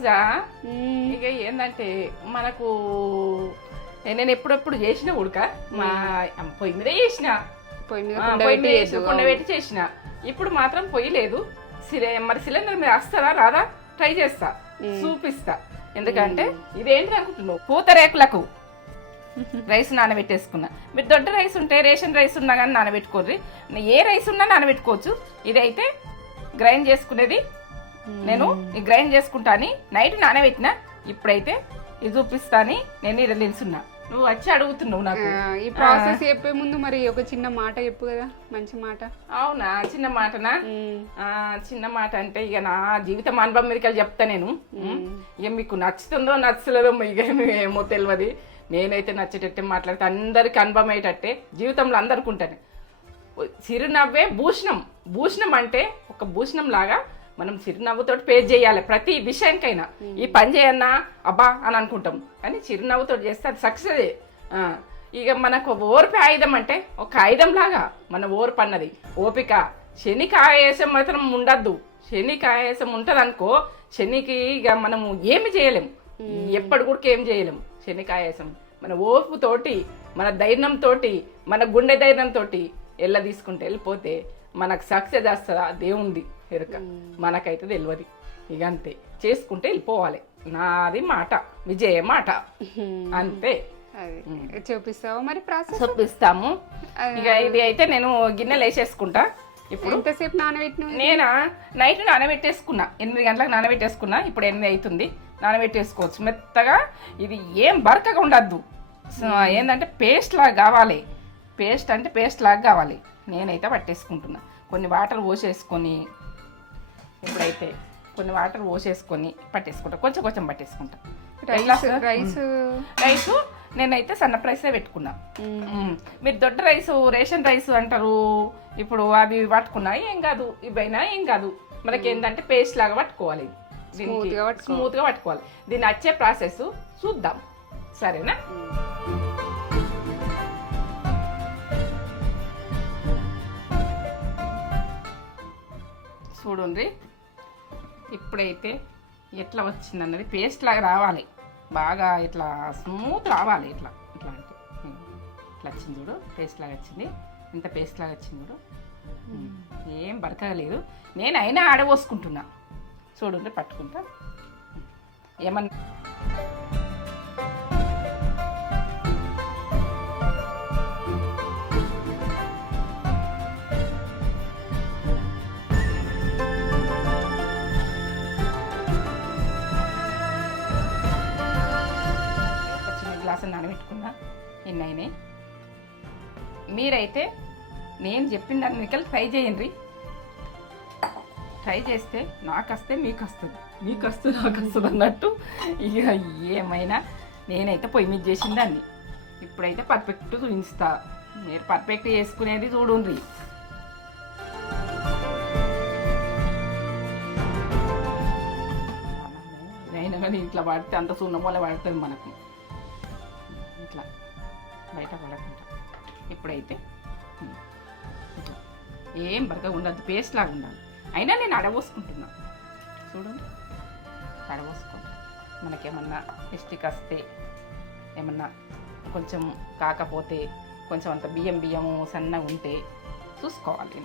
రోజా ఇక ఏంటంటే మనకు నేను ఎప్పుడెప్పుడు చేసిన ఉడక మా పొయ్యి మీద చేసిన కుండ పెట్టి చేసిన. ఇప్పుడు మాత్రం పొయ్యి లేదు. మరి సిలిండర్ మీద వస్తారా రాదా ట్రై చేస్తా, చూపిస్తా. ఎందుకంటే ఇదేంటి అనుకుంటున్నావు, పూతరేకులకు రైస్ నానబెట్టేసుకున్నా. మీరు దొడ్డ రైస్ ఉంటే రేషన్ రైస్ ఉన్నా కానీ నానబెట్టుకోర్రి, ఏ రైస్ ఉన్నా నానబెట్టుకోవచ్చు. ఇదైతే గ్రైండ్ చేసుకునేది. నేను ఈ గ్రైండ్ చేసుకుంటా అని నైట్ నానబెట్టిన. ఇప్పుడైతే ఇది చూపిస్తాని నేను ఇది నిల్చున్నా. నువ్వు వచ్చి అడుగుతున్నావు నాకు ఈ ప్రాసెస్ చెప్పే ముందు మరి ఒక చిన్న మాట చెప్పు కదా, మంచి మాట. అవునా, చిన్న మాటనా? చిన్న మాట అంటే ఇక నా జీవితం అనుభవం మీదకి చెప్తా నేను. ఇక మీకు నచ్చుతుందో నచ్చలేదో ఇక ఏమో తెలియదు. నేనైతే నచ్చేటట్టే మాట్లాడితే అందరికి అనుభవం అయ్యేటట్టే జీవితంలో అందరికి ఉంటాను. చిరునవ్వే భూషణం. భూషణం అంటే ఒక భూషణం లాగా మనం చిరునవ్వుతో పేజ్ చేయాలి ప్రతి విషయానికైనా. ఈ పని చేయన్నా అబ్బా అని అనుకుంటాం, కానీ చిరునవ్వుతో చేస్తే అది సక్సెస్. ఇక మనకు ఓర్పు ఆయుధం అంటే ఒక ఆయుధం లాగా మన ఓర్పు అన్నది ఓపిక. శనికి ఆయాసం మాత్రం ఉండద్దు. శనికి ఆయాసం ఉంటుంది అనుకో, శనికి ఇక మనము ఏమి చేయలేం, ఎప్పటి కూడా ఏం చేయలేం. శనికి ఆయాసం మన ఓర్పుతోటి, మన ధైర్యంతో, మన గుండె ధైర్యంతో ఎల్ల తీసుకుంటే వెళ్ళిపోతే మనకు సక్సెస్ వస్తుందా దేవుంది ఎరుక, మనకైతే తెలియదు. ఇక అంతే, చేసుకుంటే వెళ్ళిపోవాలి. నాది మాట, విజయ మాట, అంతే. చూపిస్తావా మరి ప్రాసెస్? చూపిస్తాము. ఇక ఇది అయితే నేను గిన్నెలు వేసేసుకుంటా. ఇప్పుడు ఎంతసేపు నానబెట్టిన? నేనా నైట్ నానబెట్టేసుకున్నా, 8 గంటలకు నానబెట్టేసుకున్నా. ఇప్పుడు 8 అవుతుంది. నానబెట్టేసుకోవచ్చు మెత్తగా. ఇది ఏం బరకగా ఉండద్దు. ఏంటంటే పేస్ట్ లాగా కావాలి. పేస్ట్ అంటే పేస్ట్ లాగా కావాలి. నేనైతే పట్టేసుకుంటున్నా. కొన్ని వాటర్ పోసేసుకొని, ఇప్పుడైతే కొన్ని వాటర్ పోసేసుకొని పట్టేసుకుంటా. కొంచెం కొంచెం పట్టేసుకుంటా. రైస్ నేనైతే సన్న రైసే పెట్టుకున్నా. మీరు దొడ్డ రైసు రేషన్ రైస్ అంటారు. ఇప్పుడు అవి పట్టుకున్నా ఏం కాదు, ఇవైనా ఏం కాదు. మనకి ఏంటంటే పేస్ట్ లాగా పట్టుకోవాలి, స్మూత్ గా పట్టుకోవాలి. దీన్ని వచ్చే ప్రాసెస్ చూద్దాం, సరేనా? చూడండి ఇప్పుడైతే ఎట్లా వచ్చింది అన్నది. పేస్ట్ లాగా రావాలి, బాగా ఇట్లా స్మూత్ రావాలి. ఇట్లా ఇట్లా అంటే ఇట్లా వచ్చింది చూడు, పేస్ట్ లాగా వచ్చింది. ఇంత పేస్ట్ లాగా వచ్చింది చూడు, ఏం బరకలేదు. నేను అయినా ఆడబోసుకుంటున్నా. చూడండి పట్టుకుంటా. ఏమన్నా గ్లాసులు నానబెట్టుకున్నా. ఎన్ని అయినాయి. మీరైతే నేను చెప్పిన దాన్ని ట్రై చేయండి. ట్రై చేస్తే నాకు వస్తే మీకు వస్తుంది, మీకు వస్తే నాకు వస్తుంది అన్నట్టు. ఇక ఏమైనా నేనైతే పొయ్యి మీద చేసిన దాన్ని ఇప్పుడైతే పర్ఫెక్ట్ చూపిస్తా. మీరు పర్ఫెక్ట్ చేసుకునేది చూడండి. అయినా కానీ ఇట్లా పడితే అంత సున్నం వల్ల పడుతుంది మనకు, ఇట్లా బయట పడకుండా. ఇప్పుడైతే ఇట్లా ఏం బరకగా ఉండద్దు, పేస్ట్ లాగా ఉండాలి. అయినా నేను అడబోసుకుంటున్నా. చూడండి అడబోసుకుంటా. మనకేమన్నా మిస్టేక్ వస్తే, ఏమన్నా కొంచెం కాకపోతే, కొంచెం అంత బియ్యము సన్నగా ఉంటే చూసుకోవాలి.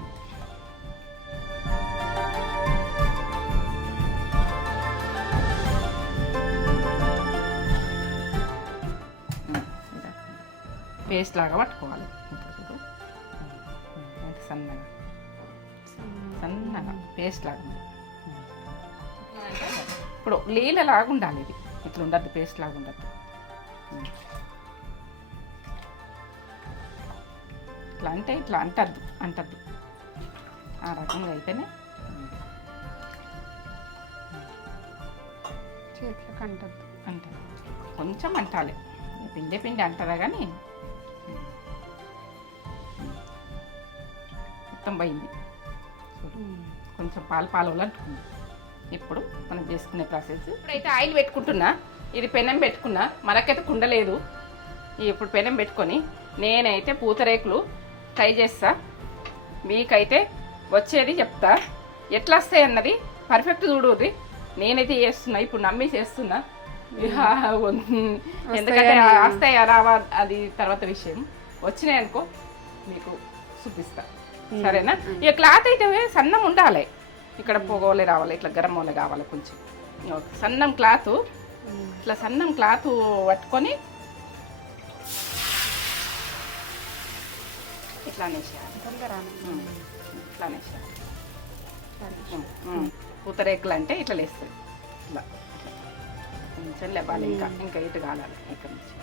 పేస్ట్ లాగా పట్టుకోవాలి. ఇప్పుడు సన్నగా సన్నగా పేస్ట్ లాగా ఉంది. ఇప్పుడు నీళ్ళ లాగా ఉండాలి. ఇది ఇట్లా ఉండద్దు, పేస్ట్ లాగా ఉండద్దు. ఇట్లా అంటే ఇట్లా అంటద్దు. ఆ రకంగా అయితేనే చేతిలోకి అంటద్దు. కొంచెం అంటాలి. పిండి అంటారా కానీ మొత్తం పోయింది. కొంచెం పాలు అంటుకుంది. ఇప్పుడు మనం చేసుకునే ప్రాసెస్. ఇప్పుడైతే ఆయిల్ పెట్టుకుంటున్నా. ఇది పెనం పెట్టుకున్నా, మనకైతే కుండలేదు. ఇప్పుడు పెనం పెట్టుకొని నేనైతే పూతరేకులు ట్రై చేస్తా. మీకైతే వచ్చేది చెప్తా, ఎట్లా వస్తాయి అన్నది పర్ఫెక్ట్ చూడుర్రి. నేనైతే చేస్తున్నా, ఇప్పుడు నమ్మి చేస్తున్నా. ఇక ఎందుకంటే వస్తాయా రావా అది తర్వాత విషయం. వచ్చినాయి అనుకో మీకు చూపిస్తా, సరేనా? ఇక క్లాత్ అయితే సన్నం ఉండాలి, ఇక్కడ పొగోలే రావాలి, ఇట్లా గరం వల్ల కావాలి కొంచెం. సన్నం క్లాత్, ఇట్లా సన్నం క్లాత్ పట్టుకొని ఇట్లా అనేసేయాలి, ఇట్లా అనేసేయాలి. పూతరేకులు అంటే ఇట్లా లేస్తుంది, ఇట్లా కొంచెం లేవాలి, ఇంకా ఇటు కాలాలి ఇక్కడ నుంచి.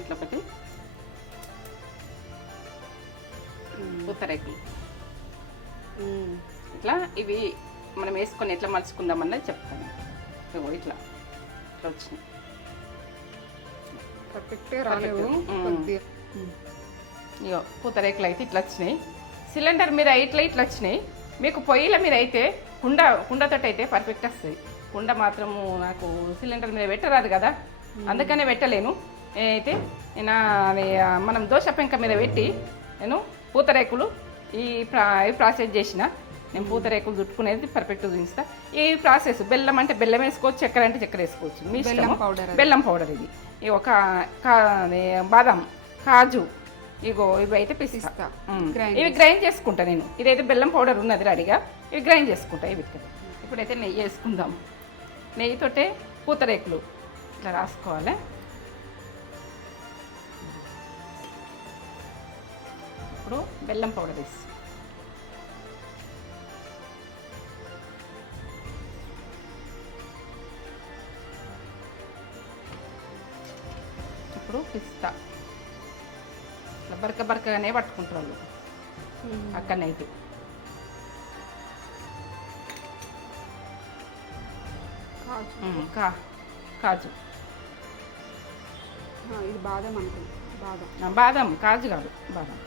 ఇట్లా ఒకటి పూతరేకులు ఇట్లా ఇవి మనం వేసుకొని ఎట్లా మలుచుకుందామన్నది చెప్తాను. ఇట్లా ఇట్లా వచ్చినాయి, ఇగో పూతరేకులు అయితే ఇట్లా వచ్చినాయి. సిలిండర్ మీద ఇట్లా వచ్చినాయి. మీకు పొయ్యిల మీద అయితే కుండతో అయితే పర్ఫెక్ట్ వస్తుంది. కుండ మాత్రము నాకు సిలిండర్ మీద పెట్టరాదు కదా, అందుకనే పెట్టలేను. అయితే మనం దోశ పెంక మీద పెట్టి నేను పూతరేకులు ఈ ప్రాసెస్ చేసిన. నేను పూతరేకులు చుట్టుకునేది పర్ఫెక్ట్ చూపిస్తా. ఈ ప్రాసెస్ బెల్లం అంటే బెల్లం వేసుకోవచ్చు, చక్కెర అంటే చక్కెర వేసుకోవచ్చు, మీ ఇష్టం. బెల్లం పౌడర్ ఇది ఒక బాదం, కాజు, ఇవి అయితే పిసిస్తా. ఇవి గ్రైండ్ చేసుకుంటా నేను. ఇదైతే బెల్లం పౌడర్ ఉన్నది రెడీగా, ఇవి గ్రైండ్ చేసుకుంటా. ఇవి ఇప్పుడైతే నెయ్యి వేసుకుందాం. నెయ్యితోటే పూతరేకులు ఇట్లా రాసుకోవాలి. ఇప్పుడు బెల్లం పౌడర్ వేసి ఇప్పుడు పిస్తా ఇట్లా బరకగానే పట్టుకుంటారు అక్కడ నైట్. కాజు, ఇది బాదం అనుకుంది. బాదం కాజు కాదు, బాదం.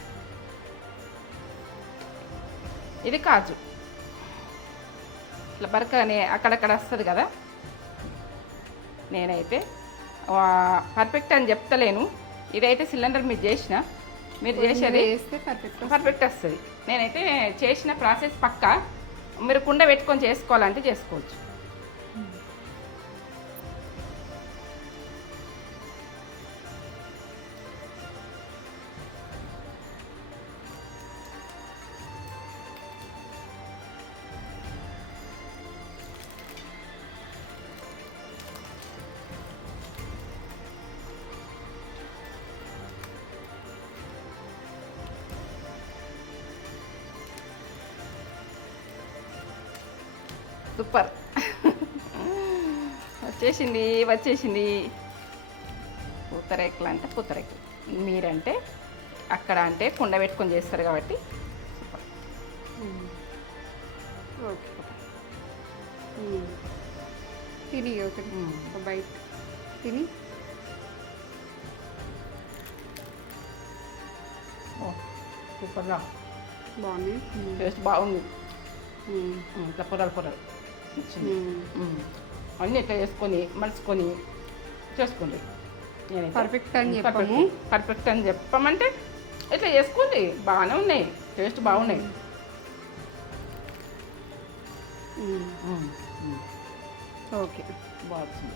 ఇది కాజు. ఇట్లా బరకనే అక్కడక్కడ వస్తుంది కదా. నేనైతే పర్ఫెక్ట్ అని చెప్తలేను. ఇదైతే సిలిండర్ మీరు చేసిన, మీరు చేసేది పర్ఫెక్ట్ వస్తుంది. నేనైతే చేసిన ప్రాసెస్ పక్కా. మీరు కుండ పెట్టుకొని చేసుకోవాలంటే చేసుకోవచ్చు. సూపర్ వచ్చేసింది. పూతరేకులు అంటే పూతరేకులు, మీరంటే అక్కడ అంటే కుండ పెట్టుకొని చేస్తారు కాబట్టి సూపర్. ఓకే, తిని ఒకటి బయట తిని. సూపర్గా బాగుంది, టేస్ట్ బాగుంది. ఇట్లా పొరలు అన్నీ ఇట్లా వేసుకొని మలుచుకొని చేసుకోండి. నేను పర్ఫెక్ట్ అని చెప్పమంటే ఇట్లా చేసుకోండి. బాగానే ఉన్నాయి, టేస్ట్ బాగున్నాయి. ఓకే, బాగుంది.